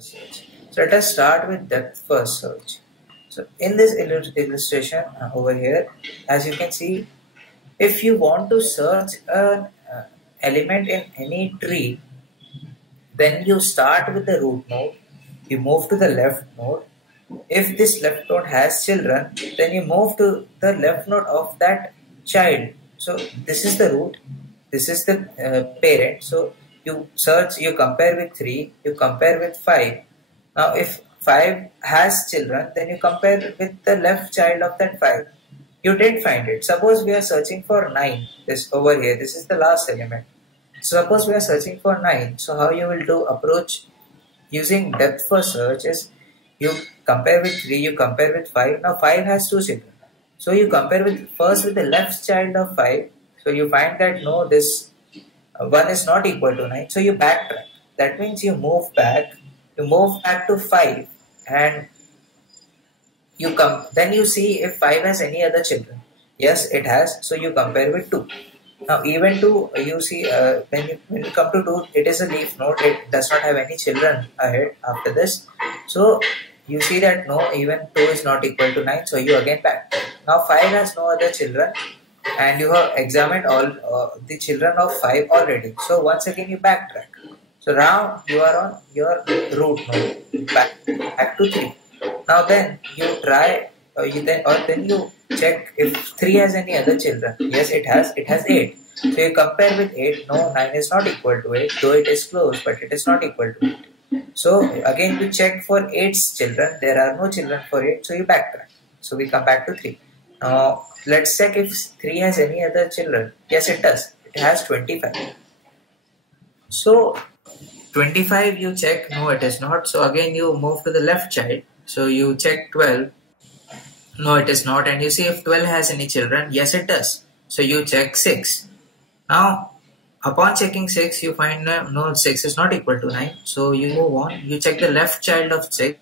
search. So let us start with depth first search. So in this illustration over here, as you can see, if you want to search an element in any tree, then you start with the root node, you move to the left node. If this left node has children, then you move to the left node of that child. So this is the root, this is the parent. So you search, you compare with 3, you compare with 5. Now if 5 has children, then you compare with the left child of that 5. You didn't find it. Suppose we are searching for 9, this over here, this is the last element. Suppose we are searching for 9. So how you will do approach using depth first search is you compare with 3, you compare with 5. Now 5 has 2 children. So you compare with first with the left child of 5. So you find that no, this 1 is not equal to 9. So you backtrack. That means you move back to 5 and you come. Then you see if 5 has any other children. Yes, it has. So you compare with 2. Now even 2, you see when you come to 2, it is a leaf node. It does not have any children ahead after this. So you see that no, even 2 is not equal to 9. So you again back. Now 5 has no other children and you have examined all the children of 5 already. So once again you backtrack. So now you are on your root node back to 3. Now then you try then you check if 3 has any other children. Yes, it has 8. So you compare with 8. No, 9 is not equal to 8, though it is close, but it is not equal to 8. So again you check for 8's children. There are no children for 8, so you backtrack. So we come back to 3. Now let's check if 3 has any other children. Yes, it does. It has 25. So 25 you check. No, it is not. So again you move to the left child. So you check 12. No, it is not. And you see if 12 has any children. Yes, it does. So you check 6. Now, upon checking 6, you find no, 6 is not equal to 9. So you move on. You check the left child of 6.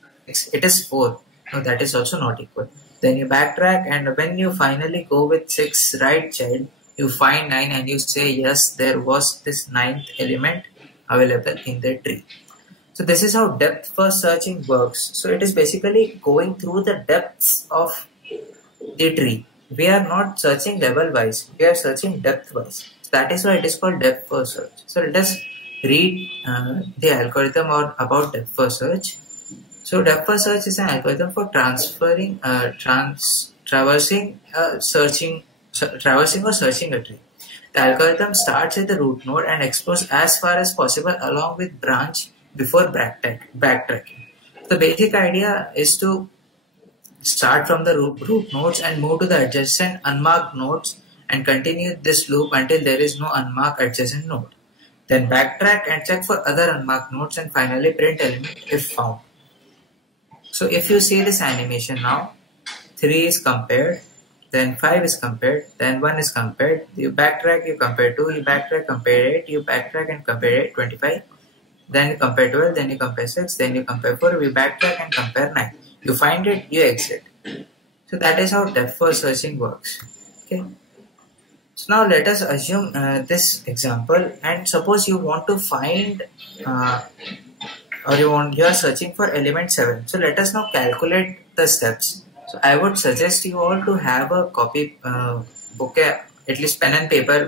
It is 4. No, that is also not equal. Then you backtrack, and when you finally go with 6 right child, you find 9 and you say, yes, there was this 9th element available in the tree. So this is how depth first searching works. So it is basically going through the depths of the tree. We are not searching level wise, we are searching depth wise. So that is why it is called depth first search. So let us read the algorithm or about depth first search. So depth first search is an algorithm for traversing or searching a tree. The algorithm starts at the root node and explores as far as possible along with branch before backtracking. The basic idea is to start from the root nodes and move to the adjacent unmarked nodes and continue this loop until there is no unmarked adjacent node. Then backtrack and check for other unmarked nodes and finally print element if found. So if you see this animation now, 3 is compared, then 5 is compared, then 1 is compared, you backtrack, you compare 2, you backtrack, compare 8, you backtrack and compare 8, 25, then you compare 12, then you compare 6, then you compare 4, you backtrack and compare 9. You find it, you exit. So that is how depth first searching works. Okay. So now let us assume this example, and suppose you want to find you are searching for element 7. So let us now calculate the steps. So I would suggest you all to have a copy book, at least pen and paper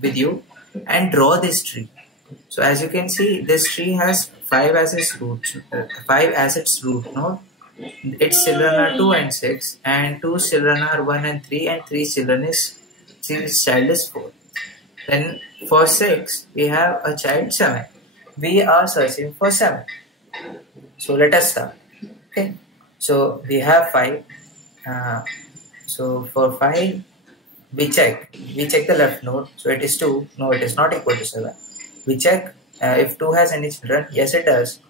with you, and draw this tree. So as you can see, this tree has 5 as its root node. Its children are 2 and 6, and 2 children are 1 and 3, and 3 child is 4. Then for 6, we have a child 7. We are searching for 7. So let us start. Okay. So we have 5. So for 5, we check the left node. So it is 2. No, it is not equal to 7. We check if 2 has any children. Yes, it does.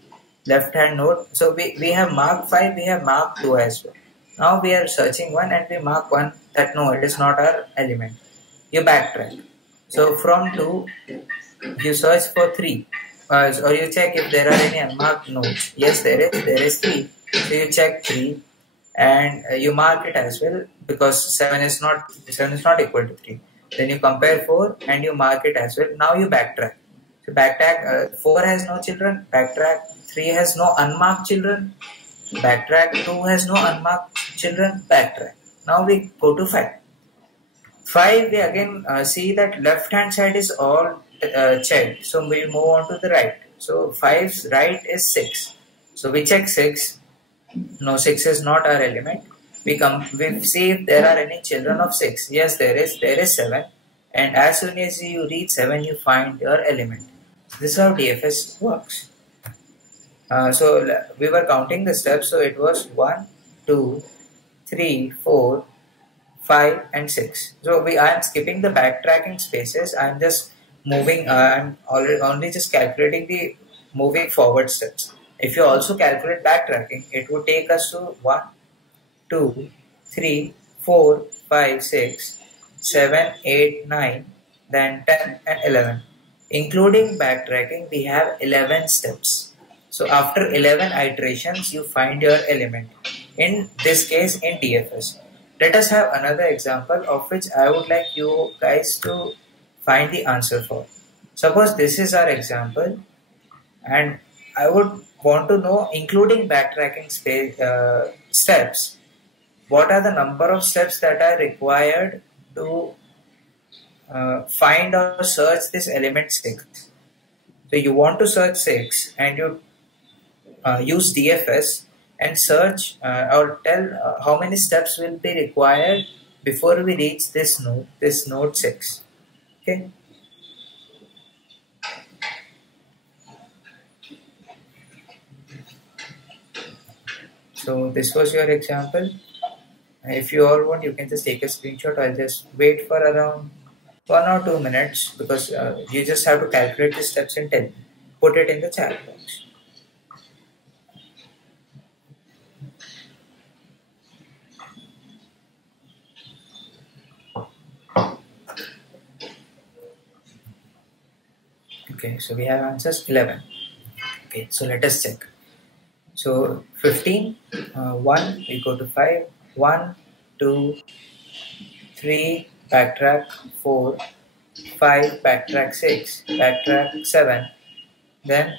Left hand node. So we have marked 5, we have marked 2 as well. Now we are searching 1 and we mark 1 that no, it is not our element. You backtrack. So from 2, you search for 3. Or you check if there are any unmarked nodes. Yes, there is 3. So you check 3 and you mark it as well because 7 is not equal to 3. Then you compare 4 and you mark it as well. Now you backtrack. Backtrack 4 has no children, backtrack 3 has no unmarked children, backtrack 2 has no unmarked children, backtrack. Now we go to 5. 5 we again see that left hand side is all checked, so we move on to the right. So 5's right is 6. So we check 6. No, 6 is not our element. We see if there are any children of 6. Yes, there is 7. And as soon as you reach 7, you find your element. This is how DFS works. So we were counting the steps. So it was 1, 2, 3, 4, 5 and 6. So I am skipping the backtracking spaces. I am just moving. I'm only just calculating the moving forward steps. If you also calculate backtracking, it would take us to 1, 2, 3, 4, 5, 6, 7, 8, 9, then 10 and 11. Including backtracking, we have 11 steps. So after 11 iterations, you find your element. In this case, in DFS. Let us have another example of which I would like you guys to find the answer for. Suppose this is our example, and I would want to know, including backtracking steps, what are the number of steps that are required to find or search this element 6. So you want to search 6 and you use DFS and search or tell how many steps will be required before we reach this node 6. Okay. So this was your example. If you all want, you can just take a screenshot. I'll just wait for around 1 or 2 minutes because you just have to calculate the steps and put it in the chat box. Okay, so we have answers 11. Okay, so let us check. So 15, 1, we go to 5, 1, 2, 3, backtrack 4, 5, backtrack 6, backtrack 7, then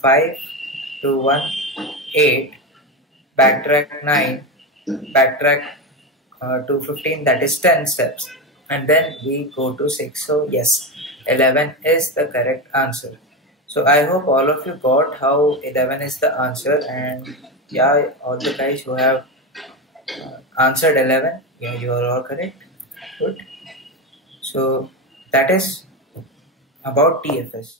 5, 2, 1, 8, backtrack 9, backtrack to 15, that is 10 steps, and then we go to 6. So yes, 11 is the correct answer. So I hope all of you got how 11 is the answer, and yeah, all the guys who have answered 11, yeah, you are all correct. Good. So that is about DFS.